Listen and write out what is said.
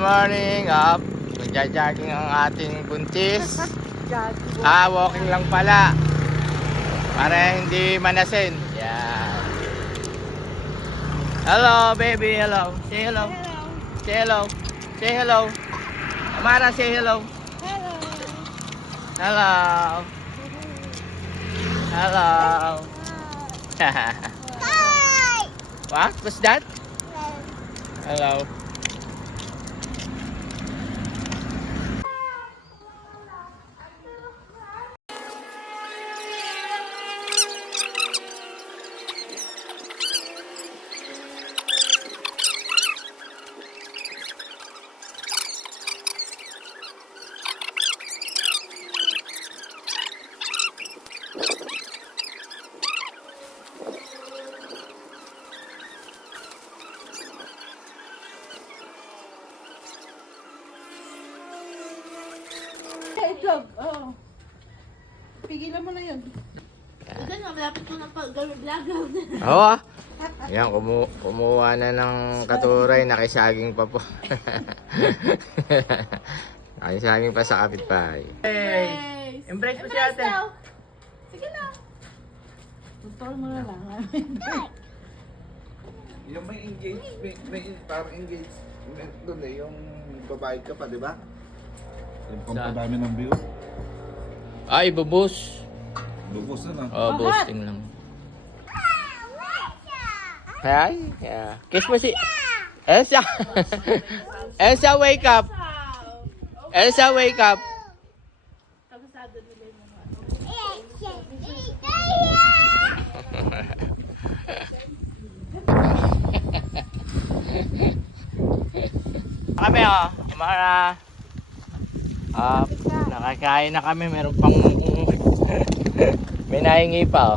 morning. Magja-jogging ang ating buntis. Walking lang pala. Para hindi manasin. Yan. Hello, baby. Hello. Say hello. Say hello. Say hello. Amara, say hello. Hello. Hello. Hello. Hi. What? What's that? Hello. Itlog. Oo. Pigilan mo na yun. Ito na, malapit ko ng pag-lagaw. Oo. Yan, kumuha na ng katuray. Nakisaging pa po. Nakisaging pa sa kapitbahay. Hey! Embrace mo si ate. Sige na. Tutor mo na lang. Yung may parang engagement doon eh, yung babayad ka pa, di ba? Yung pampadami ng view. Ay, bubus. Lubos na lang. Oh, boosting lang. Hi. Yeah. Kiss mo si Elsa. Elsa, wake up. Elsa, wake up. Kabasado nila yung mga Kami Amara. Nakakain na kami, meron pang may nahingi pa